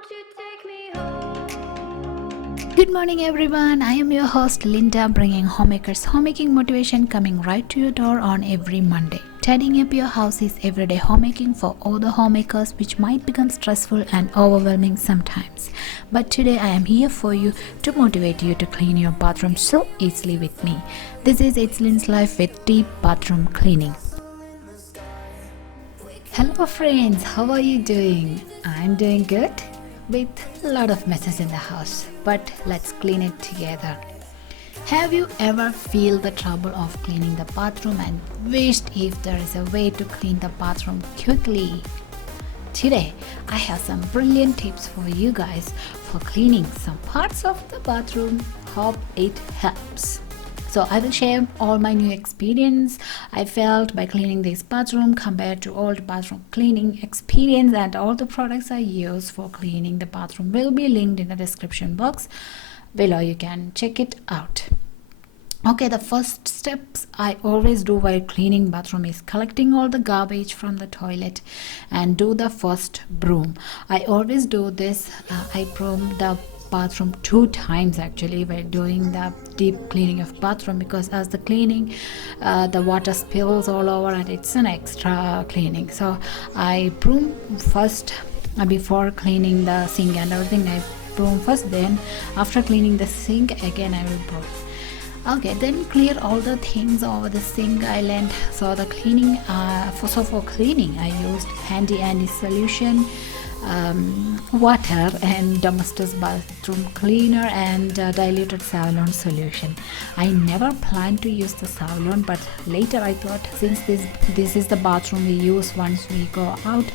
Won't you take me home? Good morning, everyone. I am your host Linta, bringing homemakers homemaking motivation coming right to your door on every Monday. Tidying up your house is everyday homemaking for all the homemakers, which might become stressful and overwhelming sometimes. But today I am here for you to motivate you to clean your bathroom so easily with me. This is itslinslife with deep bathroom cleaning. Hello friends, how are you doing? I'm doing good with a lot of messes in the house, but let's clean it together. Have you ever feel the trouble of cleaning the bathroom and wished if there is a way to clean the bathroom quickly? Today, I have some brilliant tips for you guys for cleaning some parts of the bathroom. Hope it helps. So I will share all my new experience I felt by cleaning this bathroom compared to old bathroom cleaning experience, and all the products I use for cleaning the bathroom will be linked in the description box below. You can check it out. Okay, the first steps I always do while cleaning bathroom is collecting all the garbage from the toilet and do the first broom. I always do this. I broom the bathroom 2 times actually while doing the deep cleaning of bathroom, because as the cleaning the water spills all over and it's an extra cleaning. So I broom first before cleaning the sink and everything. I broom first, then after cleaning the sink again I will broom. Okay, then clear all the things over the sink island. So the cleaning for cleaning I used handy Andy solution, water and domestos bathroom cleaner, and diluted Savlon solution. I never planned to use the Savlon, but later I thought, since this is the bathroom we use once we go out,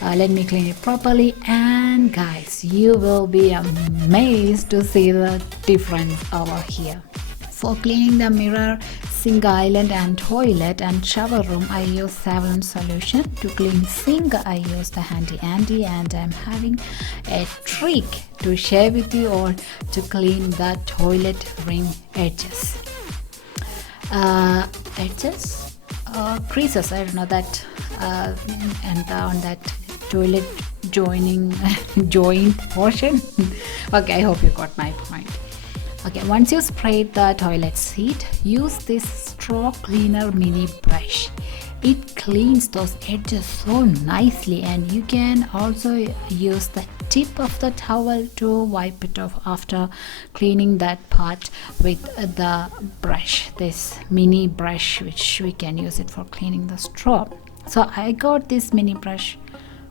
let me clean it properly. And guys, you will be amazed to see the difference over here. For cleaning the mirror, sink island and toilet and shower room, I use Savlon solution. To clean sink, I use the handy Andy, and I'm having a trick to share with you all to clean the toilet rim edges. Creases, I don't know that, and on that toilet joint portion. Okay, I hope you got my point. Okay, once you sprayed the toilet seat, use this straw cleaner mini brush. It cleans those edges so nicely, and you can also use the tip of the towel to wipe it off after cleaning that part with the brush, this mini brush, which we can use it for cleaning the straw. So I got this mini brush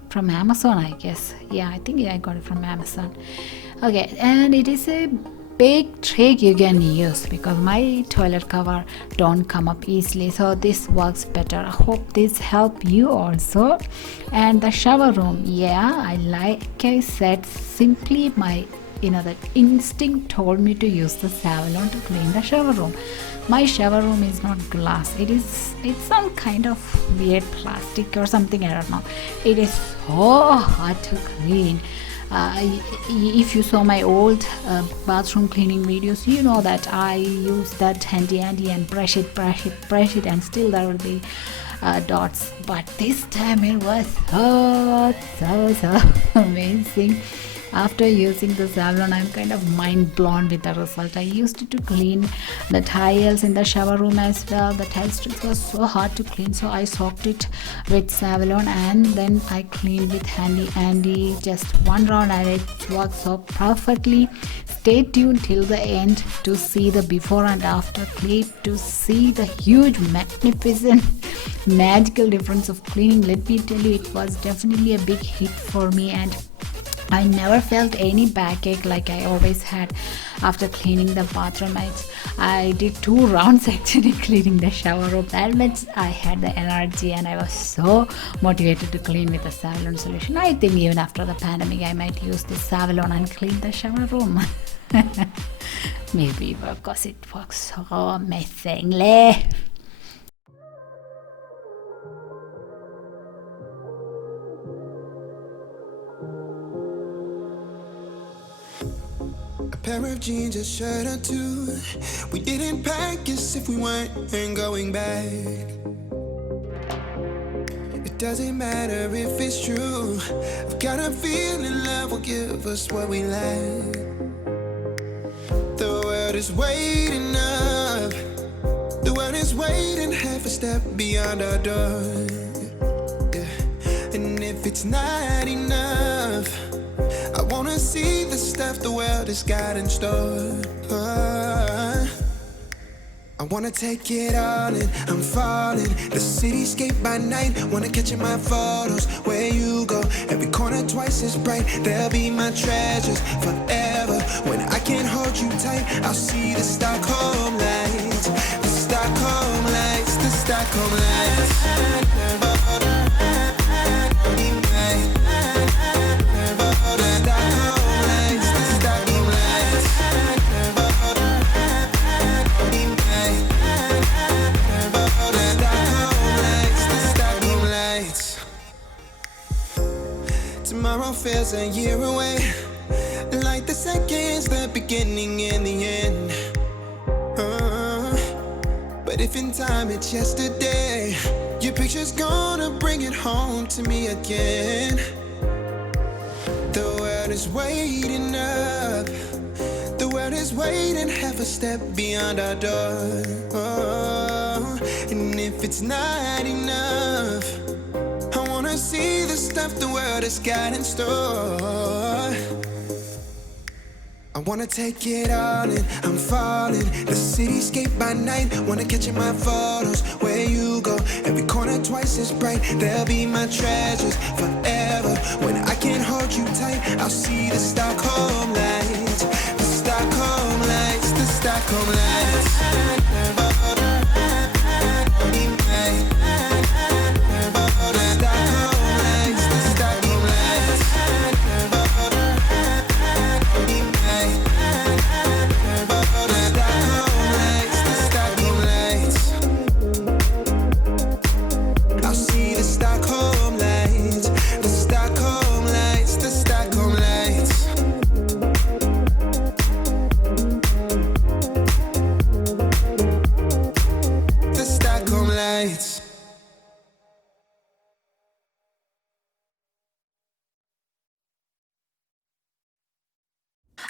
from Amazon, I guess. Yeah, I think I got it from Amazon. Okay, and it is a big trick you can use because my toilet cover don't come up easily, so this works better. I hope this help you also. And the shower room, like I said, simply my that instinct told me to use the Savlon to clean the shower room. My shower room is not glass, it's some kind of weird plastic or something, I don't know. It is so hard to clean. If you saw my old bathroom cleaning videos, you know that I use that handy Andy and brush it, and still there will be dots. But this time it was so amazing. After using the Savlon, I'm kind of mind blown with the result. I used it to clean the tiles in the shower room as well. The tile strips was so hard to clean, so I soaked it with Savlon and then I cleaned with handy Andy just one round, and it worked so perfectly. Stay tuned till the end to see the before and after clip, to see the huge, magnificent, magical difference of cleaning. Let me tell you, it was definitely a big hit for me, and I never felt any backache like I always had after cleaning the bathroom. I did 2 rounds actually cleaning the shower room. That means I had the energy and I was so motivated to clean with the Savlon solution. I think even after the pandemic, I might use the Savlon and clean the shower room. Maybe because it works so amazingly. A pair of jeans, a shirt or two. We didn't pack as if we weren't going back. doesn't matter if it's true. I've got a feeling love will give us what we lack. The world is waiting up. The world is waiting half a step beyond our door. Yeah. And if it's not enough, I wanna see the stuff the world has got in store. I wanna take it all in, I'm falling. The cityscape by night, wanna catch in my photos. Where you go, every corner twice as bright. They'll be my treasures forever. When I can't hold you tight, I'll see the Stockholm lights. The Stockholm lights, the Stockholm lights. Tomorrow feels a year away, like the seconds, the beginning and the end. But if in time it's yesterday, your picture's gonna bring it home to me again. The world is waiting up. The world is waiting half a step beyond our door. And if it's not enough, I wanna see the stuff the world has got in store. I wanna take it all in, I'm falling. The cityscape by night, wanna catch in my photos. Where you go, every corner twice as bright. They'll be my treasures forever. When I can't hold you tight, I'll see the Stockholm lights. The Stockholm lights, the Stockholm lights.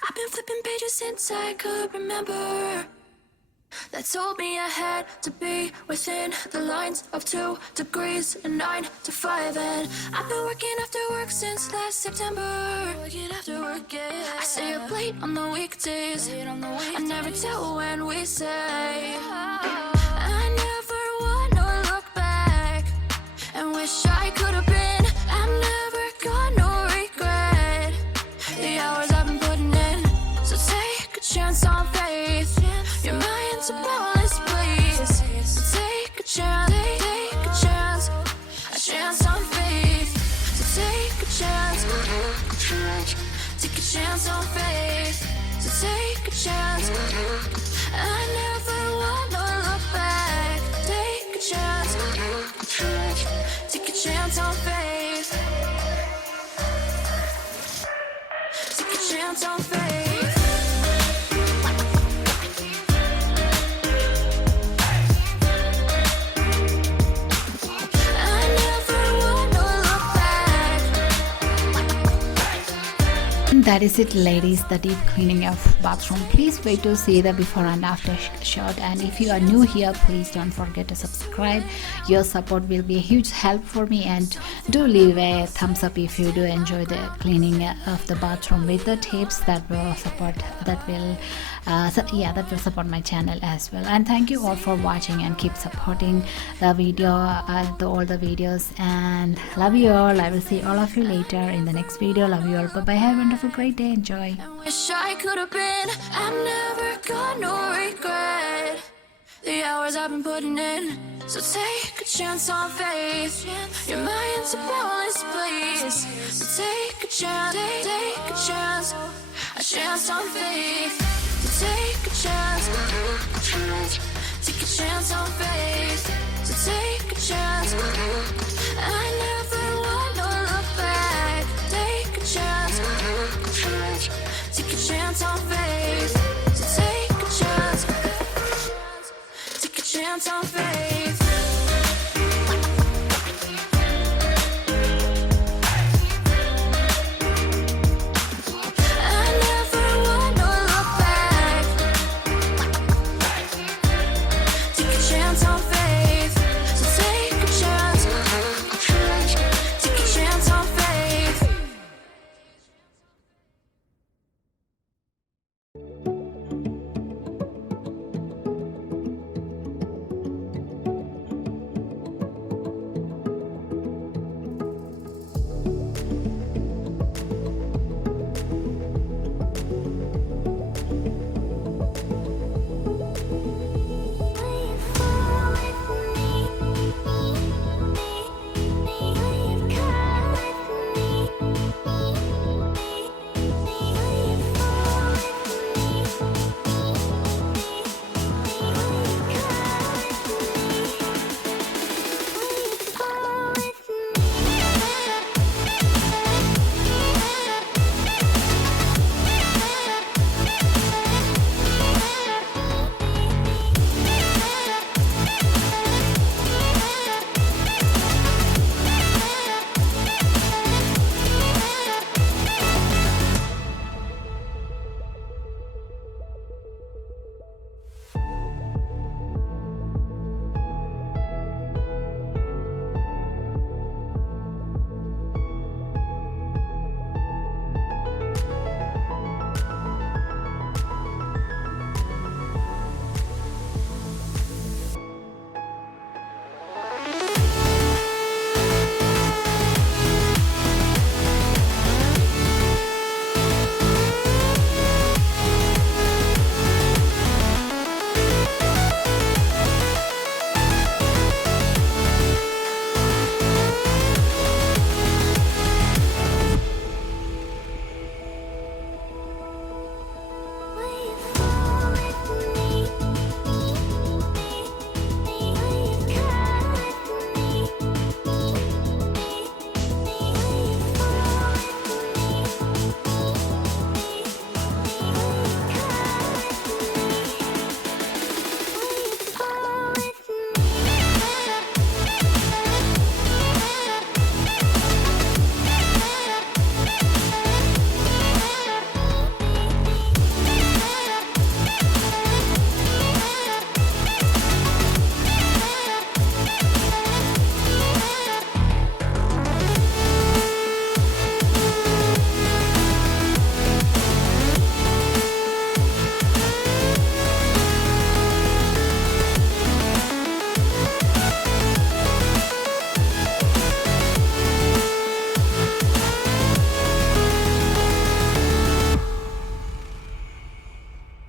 I've been flipping pages since I could remember. That told me I had to be within the lines of 2 degrees and 9 to 5. And I've been working after work since last September. Working after work, yeah. I stay up late on the weekdays. I never tell when we say. I never wanna look back and wish I could have been. I'm never gonna regret the hours I've been putting in. So take a chance on faith. Your mind's a boundless place. So take a chance, take a chance on faith. So take a chance on faith. So take a chance. I never wanna look back. Take a chance on faith. Take a chance on faith. That is it, ladies, the deep cleaning of bathroom. Please wait to see the before and after shot, and if you are new here, please don't forget to subscribe. Your support will be a huge help for me, and do leave a thumbs up if you do enjoy the cleaning of the bathroom with the tips. That will support support my channel as well. And thank you all for watching, and keep supporting the video, all the videos, and love you all. I will see all of you later in the next video. Love you all. Bye bye. Have a wonderful great day. Enjoy. I wish I could have been. I'm never gonna regret the hours I've been putting in. So take a chance on faith. Your mind's a boundless place. So take a chance on faith. So take a chance on faith. So take a chance. I never wanna look back. Take a chance on faith. So take a chance on faith.